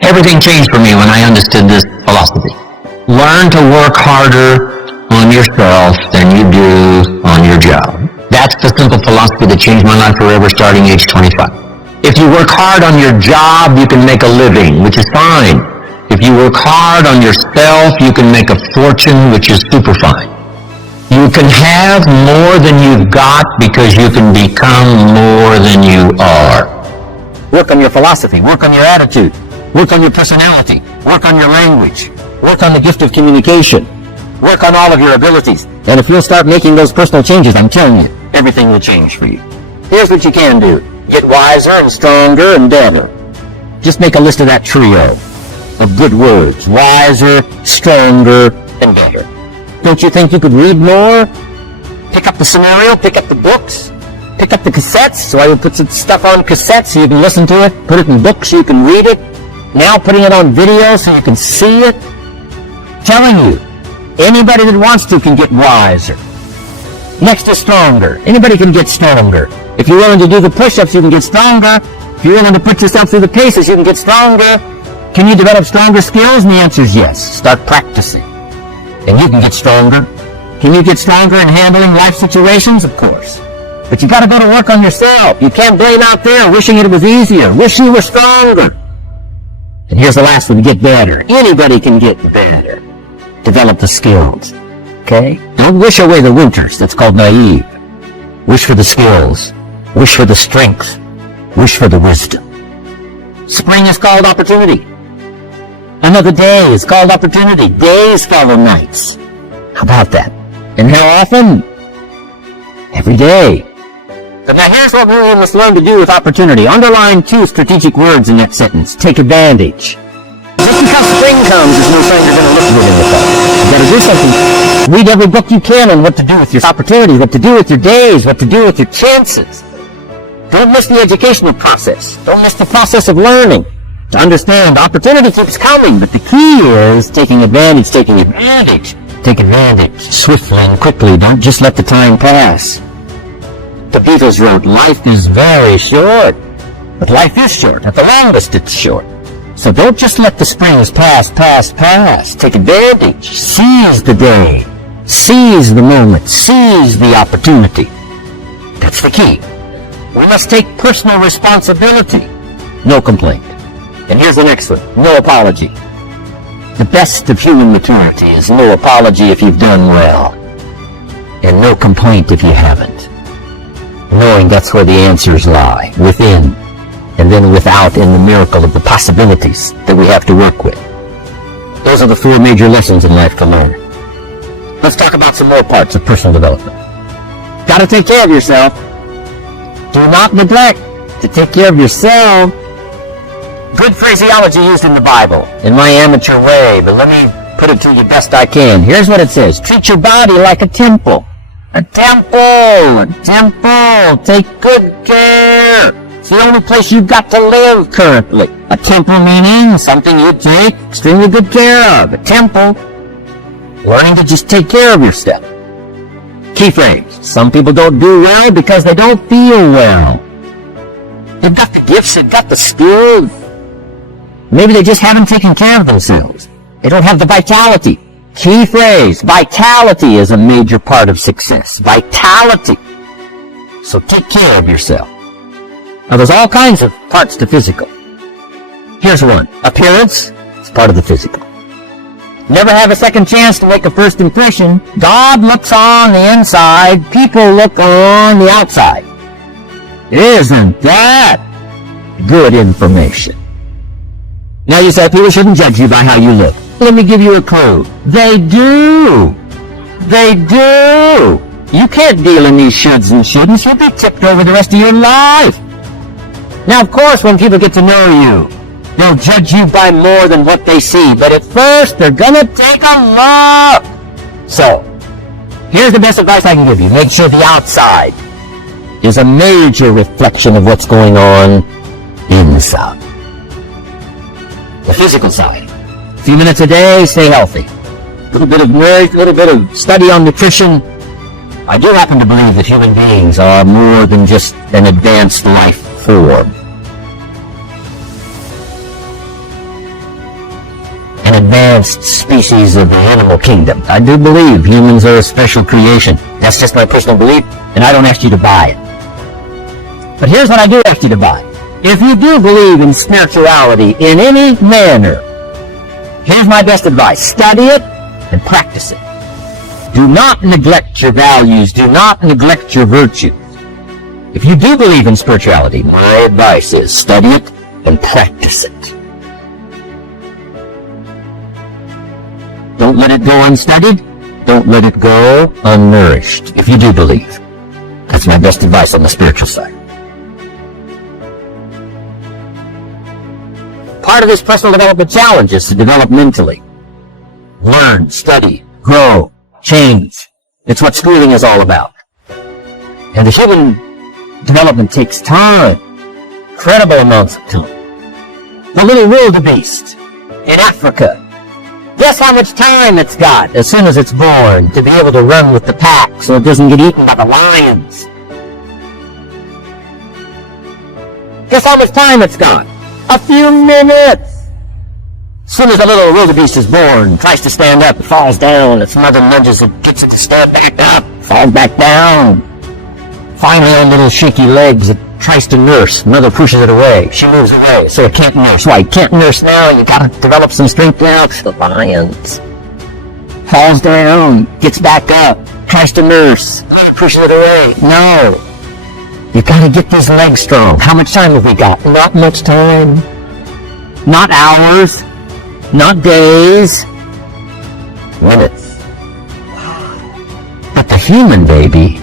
Everything changed for me when I understood this philosophy. Learn to work harder on yourself than you do on your job. That's the simple philosophy that changed my life forever starting age 25. If you work hard on your job, you can make a living, which is fine. If you work hard on yourself, you can make a fortune, which is super fine. You can have more than you've got because you can become more than you are. Work on your philosophy, work on your attitude, work on your personality, work on your language, work on the gift of communication, work on all of your abilities. And if you'll start making those personal changes, I'm telling you, everything will change for you. Here's what you can do. Get wiser and stronger and better. Just make a list of that trio of good words. Wiser, stronger, and better. Don't you think you could read more? Pick up the scenario, pick up the books, pick up the cassettes. So I would put some stuff on cassettes so you can listen to it, put it in books so you can read it. Now putting it on video so you can see it. Telling you, anybody that wants to can get wiser. Next is stronger. Anybody can get stronger. If you're willing to do the push-ups, you can get stronger. If you're willing to put yourself through the paces, you can get stronger. Can you develop stronger skills? And the answer is yes. Start practicing. And you can get stronger. Can you get stronger in handling life situations? Of course. But you gotta go to work on yourself. You can't blame out there wishing it was easier. Wish you were stronger. And here's the last one, get better. Anybody can get better. Develop the skills. Okay? Don't wish away the winters. That's called naive. Wish for the skills. Wish for the strength. Wish for the wisdom. Spring is called opportunity. Another day is called opportunity. Days follow nights. How about that? And how often? Every day. But now here's what we must learn to do with opportunity. Underline 2 strategic words in that sentence. Take advantage. Just because spring comes is no sign you're going to look good in the fall. You got to do something. Read every book you can on what to do with your opportunities, what to do with your days, what to do with your chances. Don't miss the educational process. Don't miss the process of learning. To understand, opportunity keeps coming, but the key is taking advantage, taking advantage. Take advantage swiftly and quickly. Don't just let the time pass. The Beatles wrote, life is very short. But life is short. At the longest, it's short. So don't just let the springs pass. Take advantage. Seize the day. Seize the moment. Seize the opportunity. That's the key. We must take personal responsibility. No complaint. And here's the next one. No apology. The best of human maturity is no apology if you've done well. And no complaint if you haven't. Knowing that's where the answers lie. Within. And then without in the miracle of the possibilities that we have to work with. Those are the 4 major lessons in life to learn. Let's talk about some more parts of personal development. Gotta take care of yourself. Do not neglect to take care of yourself. Good phraseology used in the Bible, in my amateur way, but let me put it to you best I can. Here's what it says. Treat your body like a temple. A temple! A temple! Take good care! It's the only place you've got to live currently. A temple meaning something you take extremely good care of. A temple. Learning to just take care of yourself. Key phrase. Some people don't do well because they don't feel well. They've got the gifts, they've got the skills. Maybe they just haven't taken care of themselves. They don't have the vitality. Key phrase. Vitality is a major part of success. Vitality. So take care of yourself. Now there's all kinds of parts to physical. Here's one. Appearance is part of the physical. Never have a second chance to make a first impression. God looks on the inside. People look on the outside. Isn't that good information? Now you say people shouldn't judge you by how you look. Let me give you a clue. They do. They do. You can't deal in these shoulds and shouldn'ts. You'll be tipped over the rest of your life. Now, of course, when people get to know you, they'll judge you by more than what they see. But at first, they're gonna take a look. So, here's the best advice I can give you. Make sure the outside is a major reflection of what's going on inside. The physical side. A few minutes a day, stay healthy. A little bit of nourish, a little bit of study on nutrition. I do happen to believe that human beings are more than just an advanced life form. an advanced species of the animal kingdom. I do believe humans are a special creation. That's just my personal belief, and I don't ask you to buy it. But here's what I do ask you to buy. If you do believe in spirituality in any manner, here's my best advice. Study it and practice it. Do not neglect your values. Do not neglect your virtues. If you do believe in spirituality, my advice is study it and practice it. Don't let it go unstudied. Don't let it go unnourished, if you do believe. That's my best advice on the spiritual side. Part of this personal development challenge is to develop mentally. Learn, study, grow, change. It's what schooling is all about. And the human development takes time. Incredible amounts of time. The little wildebeest in Africa. Guess how much time it's got as soon as it's born to be able to run with the pack so it doesn't get eaten by the lions? Guess how much time it's got? A few minutes! As soon as the little wildebeest is born, tries to stand up, it falls down, its mother nudges it, gets it to stand back up, falls back down. Finally, on little shaky legs, it tries to nurse. Mother pushes it away. She moves away, so it can't nurse. Why? You can't nurse now. You gotta develop some strength now. The lions. Falls down, gets back up, tries to nurse. Mother pushes it away. No. You gotta get these legs strong. How much time have we got? Not much time. Not hours. Not days. Minutes. But the human baby,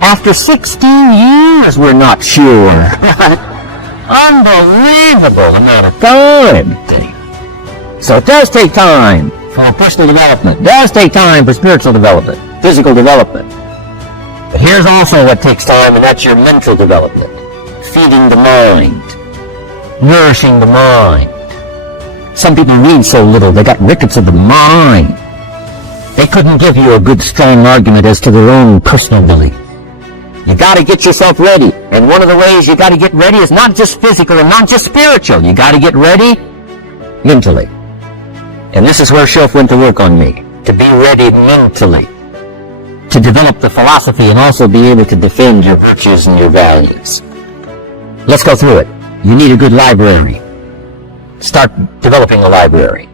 after 16 years, we're not sure. Unbelievable amount of time. So it does take time for personal development. It does take time for spiritual development, physical development. But here's also what takes time, and that's your mental development. Feeding the mind. Nourishing the mind. Some people read so little, they got rickets of the mind. They couldn't give you a good, strong argument as to their own personal belief. You gotta get yourself ready. And one of the ways you gotta get ready is not just physical and not just spiritual. You gotta get ready mentally. And this is where Shelf went to work on me. To be ready mentally. To develop the philosophy and also be able to defend your virtues and your values. Let's go through it. You need a good library. Start developing a library.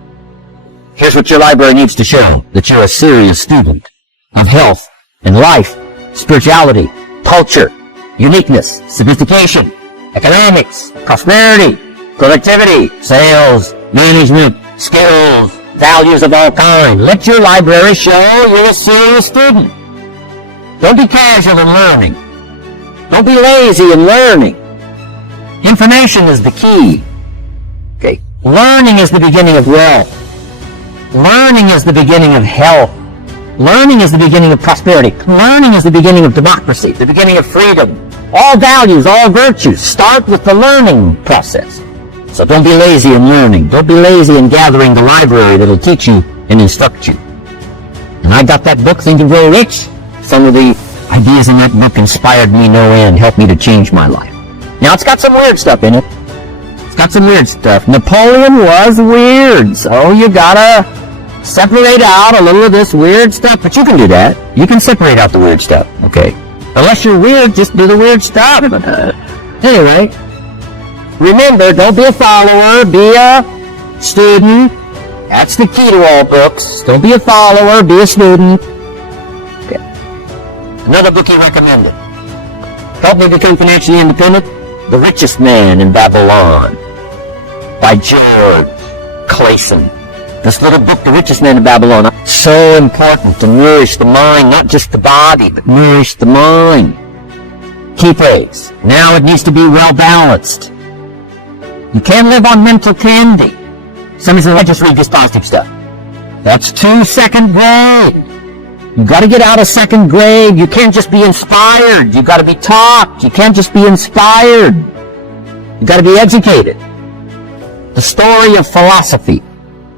Here's what your library needs to show. That you're a serious student of health and life, spirituality, culture, uniqueness, sophistication, economics, prosperity, productivity, sales, management, skills, values of all kinds. Let your library show you're a serious student. Don't be casual in learning. Don't be lazy in learning. Information is the key. Okay. Learning is the beginning of wealth. Learning is the beginning of health. Learning is the beginning of prosperity. Learning is the beginning of democracy, the beginning of freedom. All values, all virtues start with the learning process. So don't be lazy in learning. Don't be lazy in gathering the library that'll teach you and instruct you. And I got that book, Think and Grow Rich. Some of the ideas in that book inspired me no end, helped me to change my life. Now, it's got some weird stuff in it. It's got some weird stuff. Napoleon was weird, so you gotta separate out a little of this weird stuff. But you can do that. You can separate out the weird stuff, okay? Unless you're weird, just do the weird stuff. Anyway, remember, don't be a follower, be a student. That's the key to all books. Don't be a follower, be a student. Okay. Another book he recommended. Help Me Become Financially Independent. The Richest Man in Babylon by George Clayson. This little book, The Richest Man in Babylon, so important to nourish the mind, not just the body, but nourish the mind. Key phrase. Now it needs to be well balanced. You can't live on mental candy. Somebody says, I just read this positive stuff. That's 2 second grade. You gotta get out of second grade. You can't just be inspired. You gotta be taught. You can't just be inspired. You gotta be educated. The story of philosophy.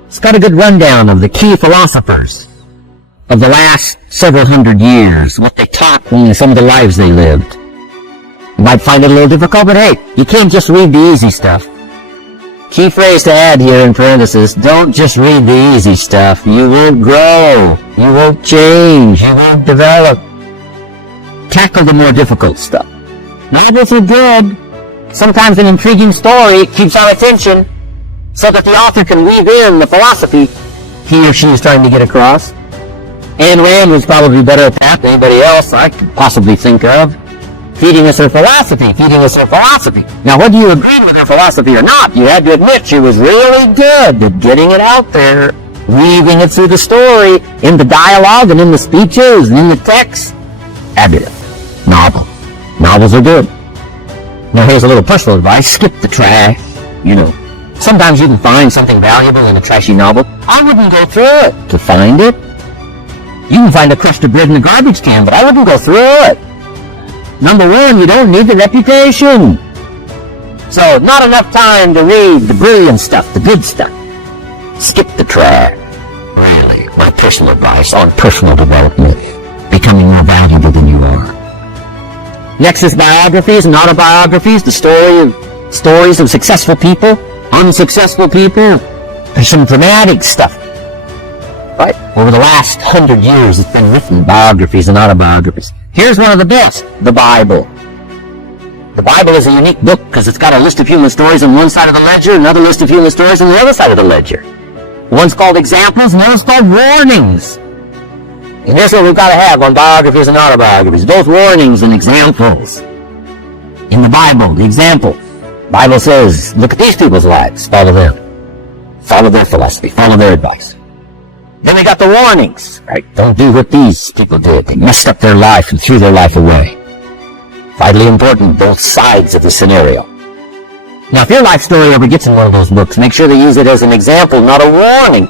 It's got a good rundown of the key philosophers of the last several hundred years, what they taught and some of the lives they lived. You might find it a little difficult, but hey, you can't just read the easy stuff. Key phrase to add here in parentheses, don't just read the easy stuff. You won't grow. You won't change. You won't develop. Tackle the more difficult stuff. Novels are good. Sometimes an intriguing story keeps our attention so that the author can weave in the philosophy he or she is trying to get across. Ayn Rand was probably better at that than anybody else I could possibly think of. Feeding us her philosophy, feeding us her philosophy. Now, whether you agreed with her philosophy or not, you had to admit she was really good at getting it out there, weaving it through the story, in the dialogue and in the speeches and in the text. Fabulous. Novels are good. Now, here's a little personal advice. Skip the trash. Sometimes you can find something valuable in a trashy novel. I wouldn't go through it to find it. You can find a crust of bread in a garbage can, but I wouldn't go through it. Number one, you don't need the reputation. So, not enough time to read the brilliant stuff, the good stuff. Skip the trash. Really, my personal advice on personal development. Becoming more valuable than you are. Next is biographies and autobiographies, the stories of successful people, unsuccessful people. There's some dramatic stuff. Right? Over the last 100 years, it's been written, biographies and autobiographies. Here's one of the best, the Bible. The Bible is a unique book because it's got a list of human stories on one side of the ledger, another list of human stories on the other side of the ledger. One's called examples, and one's called warnings. And here's what we've got to have on biographies and autobiographies, both warnings and examples. In the Bible, the example. The Bible says, look at these people's lives, follow them. Follow their philosophy, follow their advice. Then we got the warnings, right? Don't do what these people did. They messed up their life and threw their life away. Vitally important, both sides of the scenario. Now, if your life story ever gets in one of those books, make sure to use it as an example, not a warning.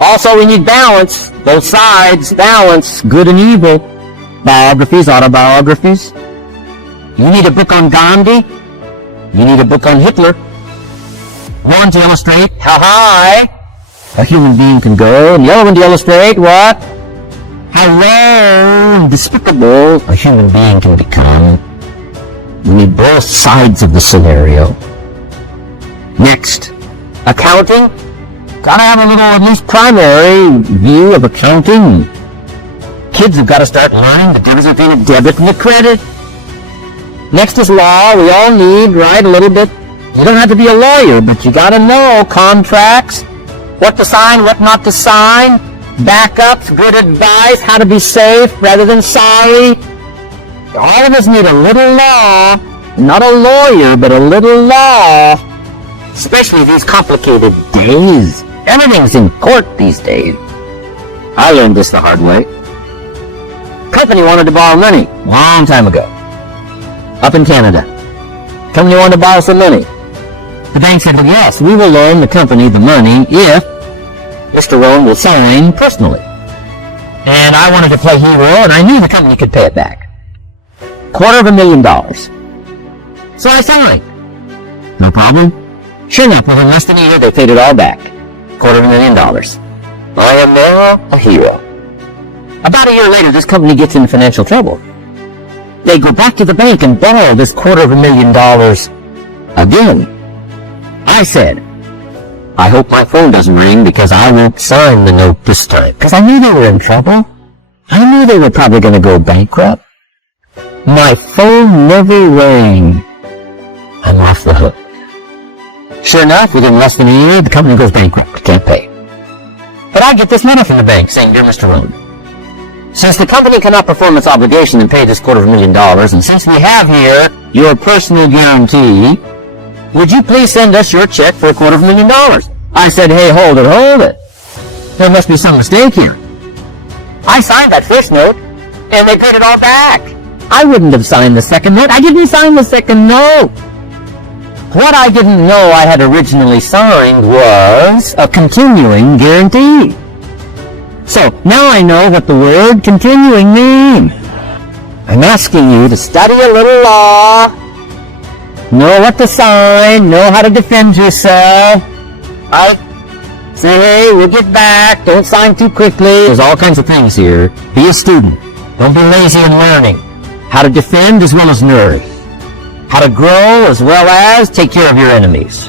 Also, we need balance, both sides, balance, good and evil. Biographies, autobiographies. You need a book on Gandhi. You need a book on Hitler. One to illustrate how high a human being can go, and the other one to illustrate what? How low and despicable a human being can become. We need both sides of the scenario. Next, accounting. Gotta have a little, at least primary view of accounting. Kids have got to start learning the difference between a debit and a credit. Next is law. We all need, right, a little bit. You don't have to be a lawyer, but you gotta know contracts, what to sign, what not to sign, backups, good advice, how to be safe rather than sorry. All of us need a little law, not a lawyer, but a little law, especially these complicated days. Everything's in court these days. I learned this the hard way. Company wanted to borrow money long time ago, up in Canada. Company wanted to borrow some money. The bank said, well, yes, we will loan the company the money if Mr. Rohn will sign personally. And I wanted to play hero, and I knew the company could pay it back. $250,000. So I signed. No problem. Sure enough, within less than a year, they paid it all back. $250,000. I am now a hero. About a year later, this company gets in financial trouble. They go back to the bank and borrow this $250,000 again. I said, I hope my phone doesn't ring because I won't sign the note this time. Because I knew they were in trouble. I knew they were probably going to go bankrupt. My phone never rang. I'm off the hook. Sure enough, within less than a year, the company goes bankrupt. Can't pay. But I get this letter from the bank saying, Dear Mr. Rohn, since the company cannot perform its obligation and pay this $250,000, and since we have here your personal guarantee, would you please send us your check for $250,000? I said, hey, hold it. There must be some mistake here. I signed that first note, and they paid it all back. I wouldn't have signed the second note. I didn't sign the second note. What I didn't know I had originally signed was a continuing guarantee. So, now I know what the word continuing means. I'm asking you to study a little law, know what to sign, know how to defend yourself. I say, hey, we'll get back, don't sign too quickly. There's all kinds of things here. Be a student. Don't be lazy in learning. How to defend as well as nourish. How to grow as well as take care of your enemies.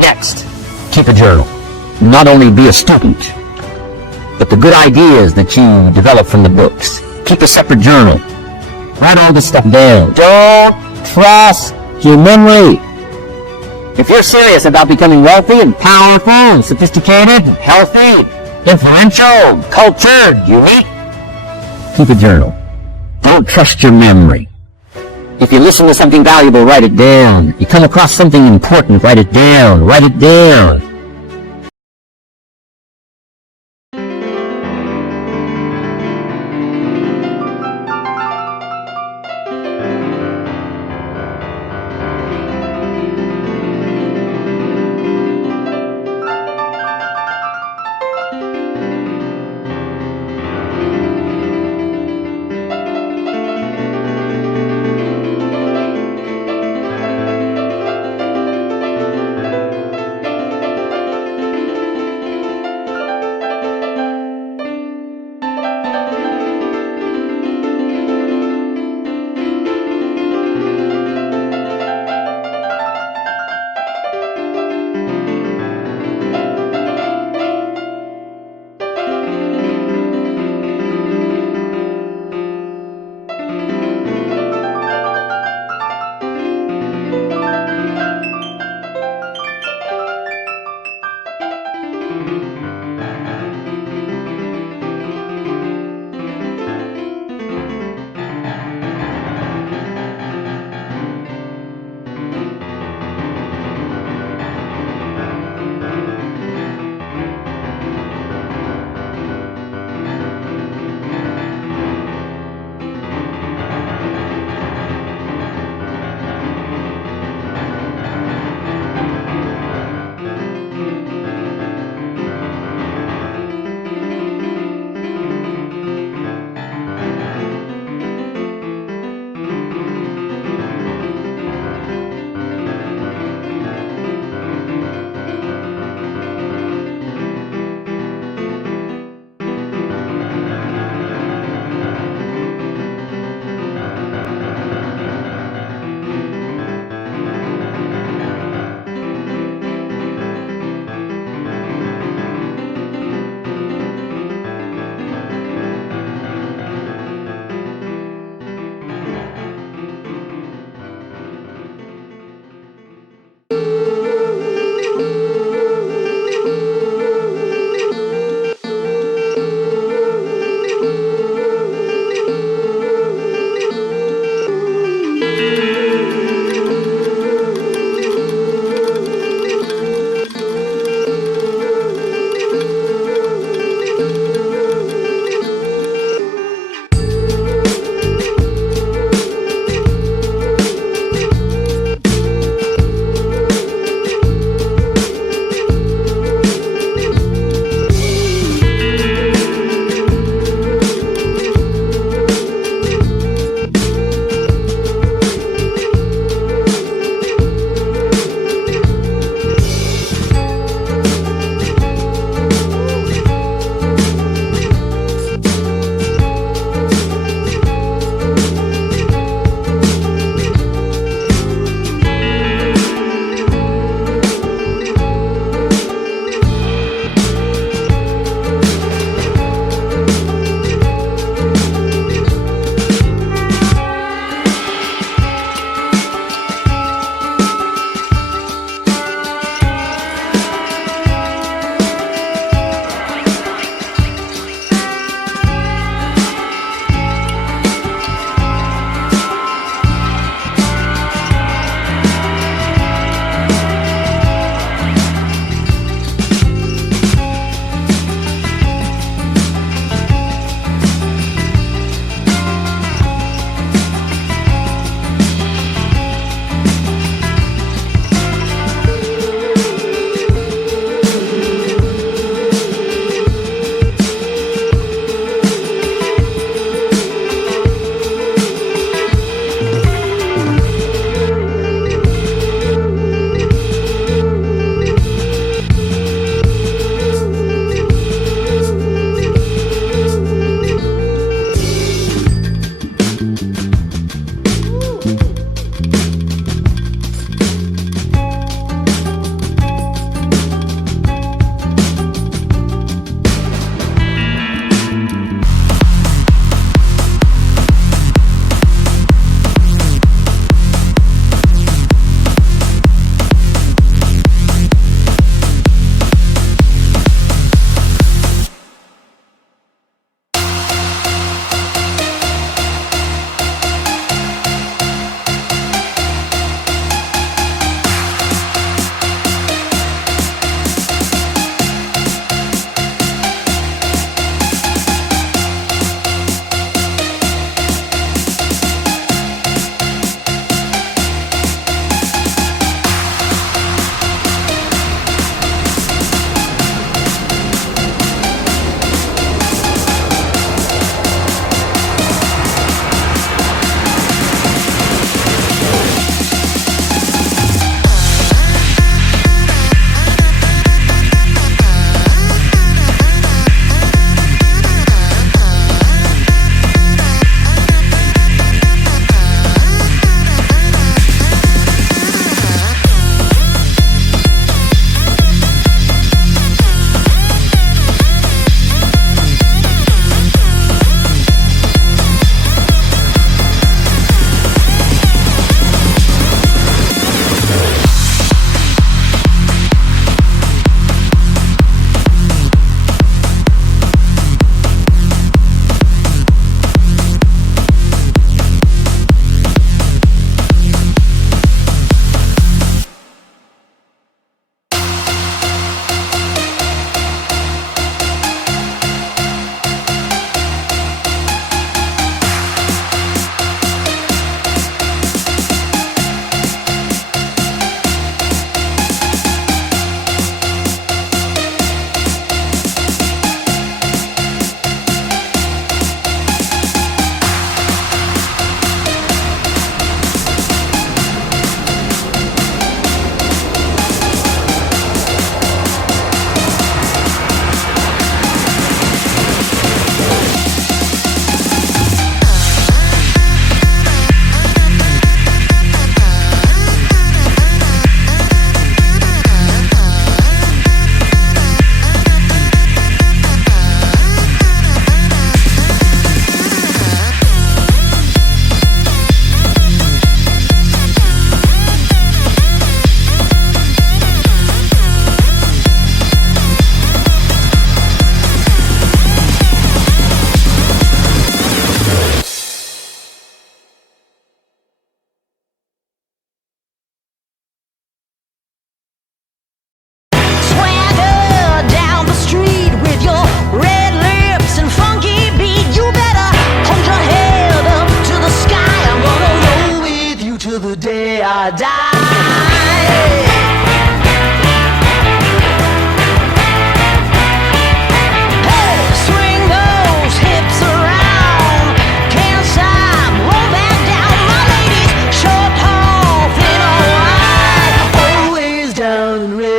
Next, keep a journal. Not only be a student, but the good ideas that you develop from the books. Keep a separate journal. Write all this stuff down. Don't trust your memory. If you're serious about becoming wealthy and powerful and sophisticated and healthy, influential, cultured, unique, keep a journal. Don't trust your memory. If you listen to something valuable, write it down. You come across something important, write it down. Write it down.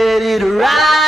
ready to ride.